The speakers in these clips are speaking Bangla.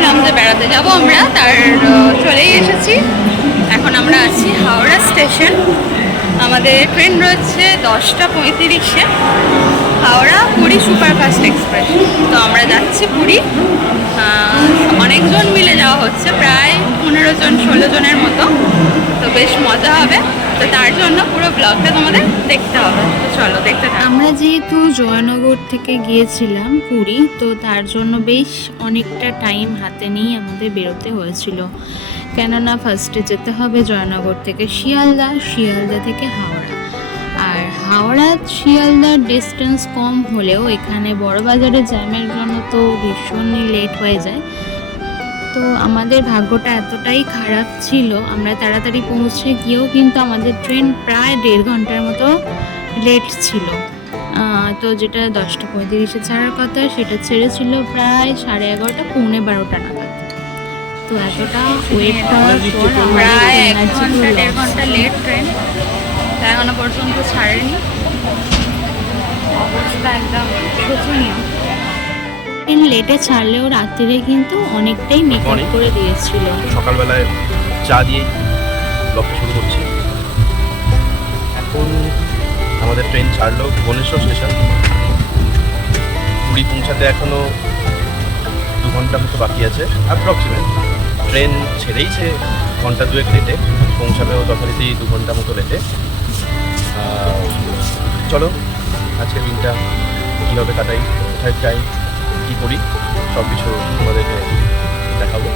বলেছিলাম যে বেড়াতে যাব আমরা, তার চলেই এসেছি। এখন আমরা আছি হাওড়া স্টেশন। আমাদের ট্রেন রয়েছে 10:35-এ, হাওড়া পুরী সুপারফাস্ট এক্সপ্রেস। তো আমরা যাচ্ছি পুরী। অনেকজন মিলে যাওয়া হচ্ছে, প্রায় 15-16 জনের মতো। তো বেশ মজা হবে। তো তার জন্য পুরো ব্লগটা তোমাদের দেখতে হবে। তো চলো দেখতে থাকো। আমরা যেহেতু জয়নগর থেকে গিয়েছিলাম পুরী, তো তার জন্য বেশ অনেকটা টাইম হাতে নিয়ে আমাদের বেরোতে হয়েছিল। কেননা ফার্স্টে যেতে হবে জয়নগর থেকে শিয়ালদা, শিয়ালদা থেকে হাওড়া। আর হাওড়া শিয়ালদার ডিস্টেন্স কম হলেও এখানে বড়বাজারে জ্যামের জন্য তো ভীষণই লেট হয়ে যায়। তো আমাদের ভাগ্যটা এতটাই খারাপ ছিল, আমরা তাড়াতাড়ি পৌঁছে গিয়েও কিন্তু আমাদের ট্রেন প্রায় 1.5 ঘন্টার মতো লেট ছিল। তো যেটা 10:35-এ ছাড়ার কথা, সেটা ছেড়েছিল প্রায় 11:30, 11:45 নাগাদ। তো এতটা ওয়েট করার পর প্রায় 1 এনার্জি ঘন্টা 1.5 ঘন্টা লেট ট্রেন, এখনো পর্যন্ত ছাড়েনি। অবস্থা একদম শোচনীয়। ট্রেন লেটে ছাড়লেও রাত্রিরে কিন্তু অনেকটাই মেকআপ করে দিয়েছিল। সকালবেলায় চা দিয়ে ব্লগটা শুরু করছি। এখন আমাদের ট্রেন ছাড়লো ভুবনেশ্বর স্টেশন। পুরী পৌঁছাতে এখনও 2 ঘন্টা মতো বাকি আছে অ্যাপ্রক্সিমেট। ট্রেন ছেড়েইছে ঘন্টা 2 লেটে, পৌঁছাবেও যথারীতি 2 ঘন্টা মতো লেটে। চলো আজকের দিনটা কীভাবে কাটাই, কোথায় যাই, কী করি, সব কিছু তোমাদেরকে দেখাবো।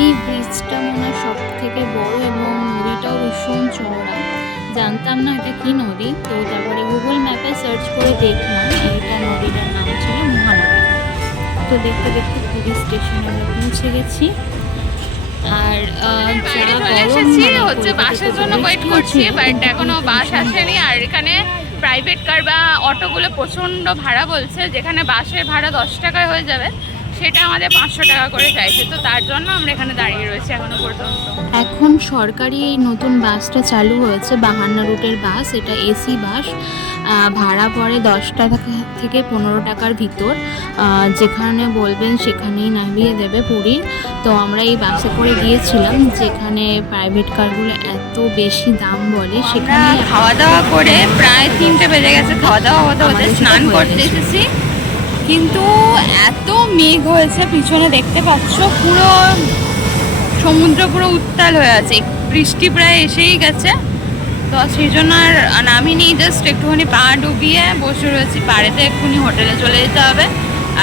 এই ব্রিজটা মনে হয় সব থেকে বড় এবং নদীটাও ভীষণ চওড়া। জানতাম না এটা কি নদী, তো তারপরে গুগল ম্যাপে সার্চ করে দেখলাম এটা নদীটার নাম ছিল মহানদী। তো দেখতে দেখতে পুরী স্টেশনে আমরা পৌঁছে গেছি। আর হচ্ছে বাসের জন্য ওয়েট করছি, বাট এখনো বাস আসেনি। আর এখানে প্রাইভেট কার বা অটোগুলো প্রচণ্ড ভাড়া বলছে, যেখানে বাসের ভাড়া 10 টাকায় হয়ে যাবে, সেটা আমাদের 500 টাকা করে চাইছে। তো তার জন্য আমরা এখানে দাঁড়িয়ে রয়েছি এখনো পর্যন্ত। এখন সরকারি এই নতুন বাসটা চালু হয়েছে, 52 রুটের বাস। এটা এসি বাস, ভাড়া পড়ে 10 টাকা থেকে 15 টাকার ভিতর। যেখানে বলবেন সেখানেই নামিয়ে দেবে পুরীর। তো আমরা এই বাসে করে গিয়েছিলাম, যেখানে প্রাইভেট কারগুলো এত বেশি দাম বলে। সেখানে খাওয়া দাওয়া করে প্রায় 3টে বেজে গেছে। খাওয়া দাওয়া হতে হতে স্নান করতে এসেছি, কিন্তু এত মেঘ হয়েছে, পিছনে দেখতে পাচ্ছ পুরো সমুদ্র পুরো উত্তাল হয়ে আছে। বৃষ্টি প্রায় এসেই গেছে, তো সেই জন্য আর নামিনি। জাস্ট একটুখানি পা ডুবিয়ে বসে রয়েছি। পাড়েতে এক্ষুনি হোটেলে চলে যেতে হবে।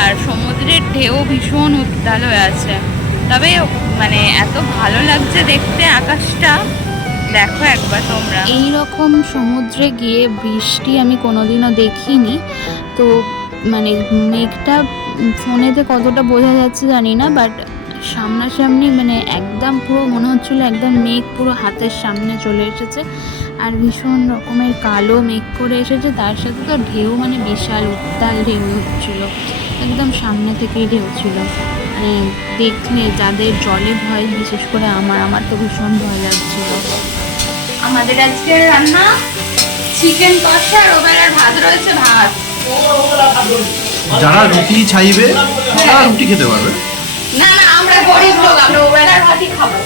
আর সমুদ্রের ঢেউ ভীষণ উত্তাল হয়ে আছে। তবে মানে এত ভালো লাগছে দেখতে আকাশটা, দেখো একবার তোমরা। এই রকম সমুদ্রে গিয়ে বৃষ্টি আমি কোনোদিনও দেখিনি। তো মানে মেঘটা ফোনেতে কতটা বোঝা যাচ্ছে জানি না, বাট সামনাসামনি মানে একদম পুরো মনে হচ্ছিলো একদম মেঘ পুরো হাতের সামনে চলে এসেছে। আর ভীষণ রকমের কালো মেঘ করে এসেছে, তার সাথে তো ঢেউ মানে বিশাল উত্তাল ঢেউ হচ্ছিলো, একদম সামনে থেকেই ঢেউ ছিল। মানে দেখলে যাদের জলে ভয়, বিশেষ করে আমার তো ভীষণ ভয় লাগছিল। আমাদের আজকে রান্না চিকেন কষা আর ওবেলার ভাত রয়েছে। ভাত যারা রুটি চাইবে তারা রুটি খেতে পারবে। না না, আমরা গরিব লোক, আমরা ওবেলার ভাতই খাবো।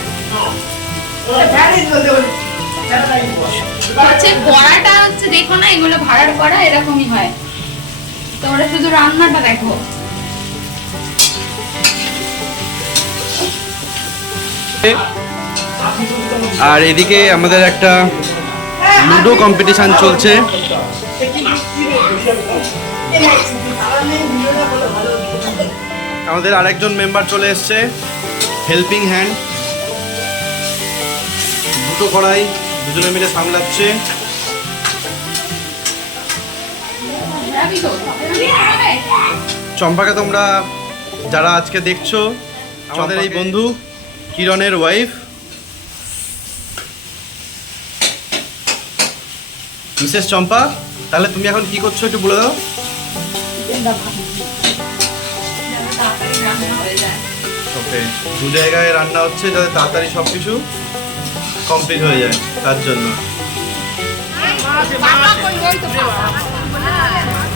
হচ্ছে বড়াটা হচ্ছে, দেখো না এগুলো ভাড়ার বড়া এরকমই হয়। তো ওরা শুধু রান্নাটা দেখো। আর এদিকে আমাদের একটা লুডো কম্পিটিশন চলছে। আমাদের আরেকজন মেম্বার চলে এসছে, হেল্পিং হ্যান্ড। দুটো কড়াই দুজনে মিলে সামলাচ্ছে। চম্পাকে তোমরা যারা আজকে দেখছো, আমাদের এই বন্ধু কিরণের ওয়াইফ মিসেস চম্পা। তাহলে তুমি এখন কি করছো একটু বলে দাও। ওকে, 2 জায়গায় রান্না হচ্ছে যাতে তাড়াতাড়ি সব কিছু কমপ্লিট হয়ে যায়, তার জন্য।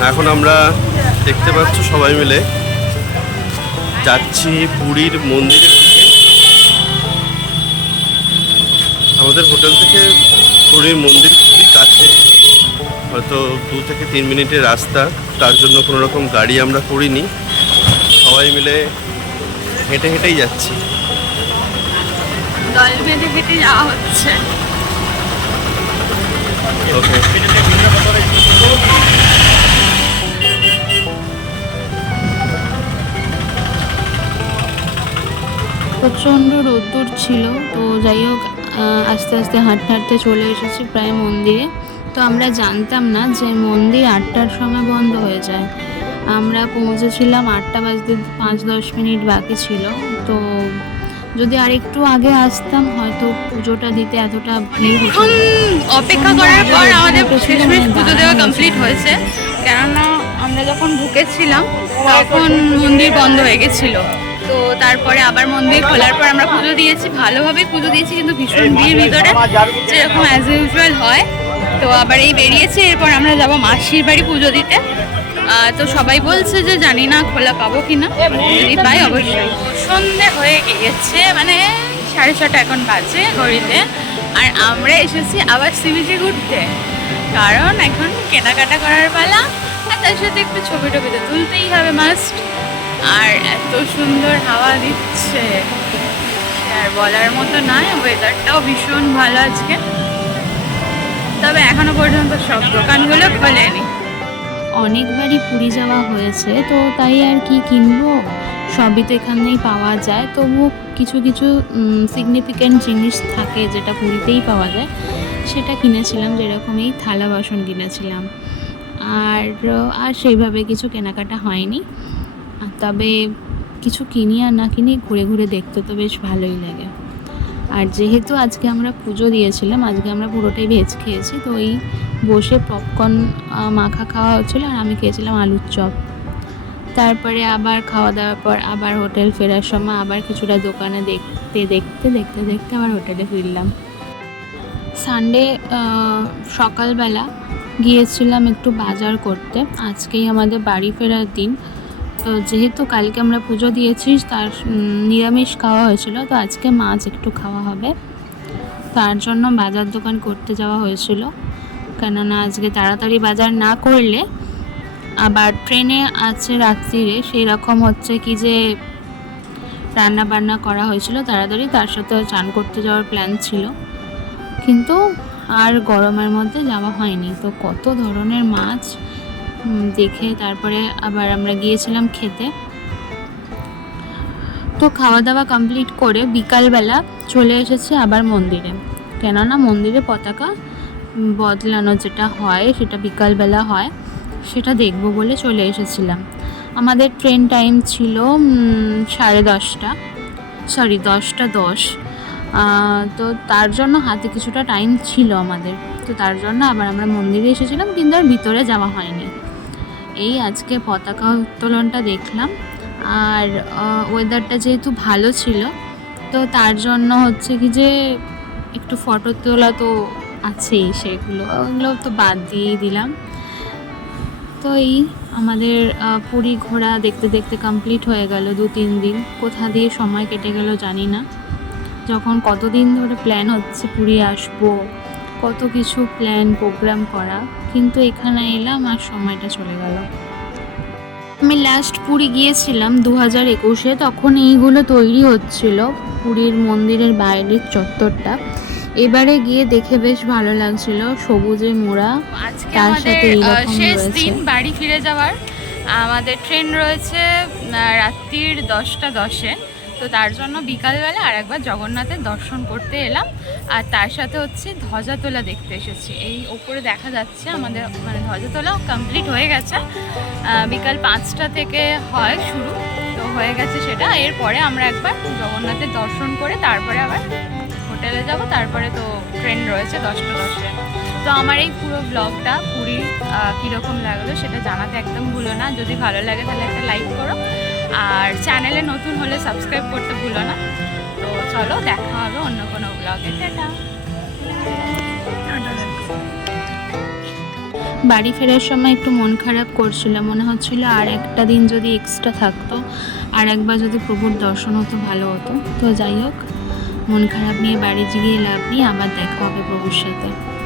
এখন আমরা দেখতে পাচ্ছ সবাই মিলে যাচ্ছি পুরীর মন্দিরের দিকে। আমাদের হোটেল থেকে পুরীর মন্দির খুবই কাছে, হয়তো 2 থেকে 3 মিনিটের রাস্তা। তার জন্য কোনো রকম গাড়ি আমরা করিনি, সবাই মিলে হেঁটে হেঁটেই যাচ্ছি। দল বেঁধে হেঁটে যাওয়া হচ্ছে। ওকে, প্রচণ্ড রোদ্দুর ছিল, তো যাই হোক আস্তে আস্তে হাঁটতে হাঁটতে চলে এসেছি প্রায় মন্দিরে। তো আমরা জানতাম না যে মন্দির 8টার সময় বন্ধ হয়ে যায়। আমরা পৌঁছেছিলাম 8টা বাজতে 5-10 মিনিট বাকি ছিল। তো যদি আর একটু আগে আসতাম হয়তো পুজোটা দিতে এতটা ভিড় হতো এখন না। অপেক্ষা করার পর আমাদের শেষমেশ মানে পুজো দেওয়া কমপ্লিট হয়েছে, কেননা আমরা যখন ঢুকেছিলাম তখন মন্দির বন্ধ হয়ে গেছিল। তো তারপরে আবার মন্দির খোলার পর আমরা পুজো দিয়েছি, ভালোভাবে পুজো দিয়েছি, কিন্তু ভীষণ ভিড় ভিতরে, যেরকম অ্যাজ ইউজুয়াল হয়। তো আবার এই বেরিয়েছি, এরপর আমরা যাব মাসির বাড়ি পুজো দিতে। তো সবাই বলছে যে জানি না খোলা পাবো কিনা, যদি পাই অবশ্যই। সন্ধে হয়ে গিয়েছে, মানে 6:30 এখন বাজে ঘড়িতে, আর আমরা এসেছি আবার সি বিচে ঘুরতে, কারণ এখন কেনাকাটা করার পালা, আর তার সাথে একটু ছবি টবি তো তুলতেই হবে মাস্ট। আর এত সুন্দর হাওয়া দিচ্ছে, আর বলার মতো নয়। ওয়েদারটাও ভীষণ ভালো আজকে, তবে এখনো পর্যন্ত সব দোকানগুলো খোলেনি। অনেকবারই পুরী যাওয়া হয়েছে, তো তাই আর কি কিনবো, সবই তো এখানেই পাওয়া যায়। তবু কিছু কিছু সিগনিফিক্যান্ট জিনিস থাকে যেটা পুরীতেই পাওয়া যায়, সেটা কিনেছিলাম। যেরকম এই থালা বাসন কিনেছিলাম, আর সেইভাবে কিছু কেনাকাটা হয়নি। তবে কিছু কিনি আর না কিনি, ঘুরে ঘুরে দেখতে তো বেশ ভালোই লাগে। আর যেহেতু আজকে আমরা পুজো দিয়েছিলাম, আজকে আমরা পুরোটাই ভেজ খেয়েছি, তো এই বসে পপকর্ন মাখা খাওয়া হচ্ছিলো, আর আমি খেয়েছিলাম আলুর চপ। তারপরে আবার খাওয়া দাওয়ার পর আবার হোটেল ফেরার সময় আবার কিছুটা দোকানে দেখতে দেখতে দেখতে দেখতে আবার হোটেলে ফিরলাম। সানডে সকালবেলা গিয়েছিলাম একটু বাজার করতে, আজকেই আমাদের বাড়ি ফেরার দিন। তো যেহেতু কালকে আমরা পুজো দিয়েছি, তার নিরামিষ খাওয়া হয়েছিল, তো আজকে মাছ একটু খাওয়া হবে, তার জন্য বাজার দোকান করতে যাওয়া হয়েছিল। কেননা আজকে তাড়াতাড়ি বাজার না করলে আবার ট্রেনে আছে রাত্রিরে, সেই রকম হচ্ছে কি যে রান্না বান্না করা হয়েছিল তাড়াতাড়ি, তার সাথে চান করতে যাওয়ার প্ল্যান ছিল, কিন্তু আর গরমের মধ্যে যাওয়া হয়নি। তো কত ধরনের মাছ দেখে তারপরে আবার আমরা গিয়েছিলাম খেতে। তো খাওয়া দাওয়া কমপ্লিট করে বিকালবেলা চলে এসেছি আবার মন্দিরে, কেননা মন্দিরে পতাকা বদলানো যেটা হয় সেটা বিকালবেলা হয়, সেটা দেখব বলে চলে এসেছিলাম। আমাদের ট্রেন টাইম ছিল 10:30, তো তার জন্য হাতে কিছুটা টাইম ছিল আমাদের, তো তার জন্য আবার আমরা মন্দিরে এসেছিলাম, কিন্তু আর ভিতরে যাওয়া হয়নি। এই আজকে পতাকা উত্তোলনটা দেখলাম, আর ওয়েদারটা যেহেতু ভালো ছিল, তো তার জন্য হচ্ছে কি যে একটু ফটো তোলা তো আছেই, ওগুলো তো বাদ দিয়েই দিলাম। তো এই আমাদের পুরী ঘোরা দেখতে দেখতে কমপ্লিট হয়ে গেল 2-3 দিন। কোথা দিয়ে সময় কেটে গেল জানি না, যখন কতদিন ধরে প্ল্যান হচ্ছে পুরী আসবো, কত কিছু প্ল্যান প্রোগ্রাম করা, কিন্তু এখানে এলাম আর সময়টা চলে গেল। আমি লাস্ট পুরী গিয়েছিলাম 2021-এ, তখন এইগুলো তৈরি হচ্ছিল, পুরীর মন্দিরের বাইরের চত্বরটা। এবারে গিয়ে দেখে বেশ ভালো লাগছিল, সবুজে মোড়া, আজকে তার আমাদের সাথে এরকম শেষ রয়েছে। দিন বাড়ি ফিরে যাওয়ার। আমাদের ট্রেন রয়েছে রাত্রির 10:10-এ, তো তার জন্য বিকালবেলা আর একবার জগন্নাথের দর্শন করতে এলাম, আর তার সাথে হচ্ছে ধ্বজা তোলা দেখতে এসেছি। এই ওপরে দেখা যাচ্ছে আমাদের মানে ধ্বজা তোলা কমপ্লিট হয়ে গেছে, বিকাল 5টা থেকে হয় শুরু, তো হয়ে গেছে সেটা। এরপরে আমরা একবার জগন্নাথের দর্শন করে তারপরে আবার হোটেলে যাব, তারপরে তো ট্রেন রয়েছে 10:10-এ। তো আমার এই পুরো ব্লগটা পুরীর কীরকম লাগলো সেটা জানাতে একদম ভুলো না। যদি ভালো লাগে তাহলে একটা লাইক করো, আর চ্যানেলে নতুন হলে সাবস্ক্রাইব করতে ভুলো না। তো চলো, দেখা হবে অন্য কোনো ব্লগে। টাটা। বাড়ি ফেরার সময় একটু মন খারাপ করছিল, মনে হচ্ছিল আর একটা দিন যদি এক্সট্রা থাকতো, আর একবার যদি প্রভুর দর্শন হতো ভালো হতো। তো যাই হোক, মন খারাপ নিয়ে বাড়ি গিয়ে লাভ নেই, আবার দেখা হবে প্রভুর সাথে।